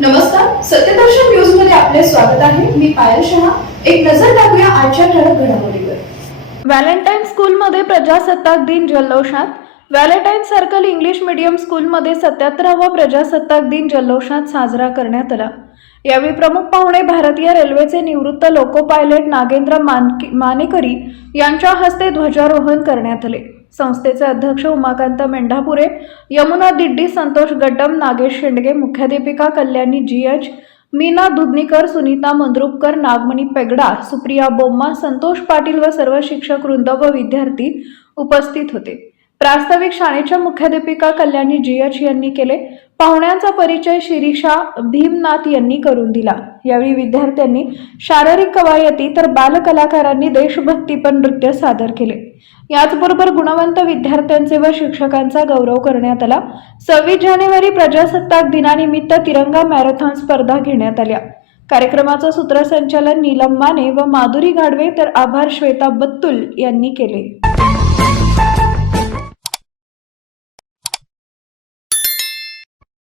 नमस्कार, सत्यदर्शन न्यूज मध्ये आपले स्वागत आहे. मी पायल शहा. एक नजर टाकूया आजच्या ठळक घडामोडीवर. व्हॅलेंटाईन स्कूलमध्ये प्रजासत्ताक दिन जल्लोषात. व्हॅलेंटाईन सर्कल इंग्लिश मीडियम स्कूलमध्ये 77वा प्रजासत्ताक दिन जल्लोषात साजरा करण्यात आला. यावेळी प्रमुख पाहुणे भारतीय रेल्वेचे निवृत्त लोको पायलट नागेंद्र मानेकरी यांच्या हस्ते ध्वजारोहण करण्यात आले. संस्थेचे अध्यक्ष उमाकांत मेंढापुरे, यमुना दिड्डी, संतोष गड्डम, नागेश शेंडगे, मुख्याध्यापिका कल्याणी GH, मीना दुधनीकर, सुनीता मंद्रुपकर, नागमणी पेगडा, सुप्रिया बोम्मा, संतोष पाटील व सर्व शिक्षक वृंद व विद्यार्थी उपस्थित होते. प्रास्ताविक शाळेच्या मुख्याध्यापिका कल्याणी GH यांनी केले. पाहुण्यांचा परिचय शिरीषा भीमनाथ यांनी करून दिला. यावेळी विद्यार्थ्यांनी शारीरिक कवायती तर बालकलाकारांनी देशभक्तीपर नृत्य सादर केले. याचबरोबर गुणवंत विद्यार्थ्यांचे व शिक्षकांचा गौरव करण्यात आला. 26 जानेवारी प्रजासत्ताक दिनानिमित्त तिरंगा मॅरेथॉन स्पर्धा घेण्यात आल्या. कार्यक्रमाचं सूत्रसंचालन नीलम माने व माधुरी गाडवे तर आभार श्वेता बत्तुल यांनी केले.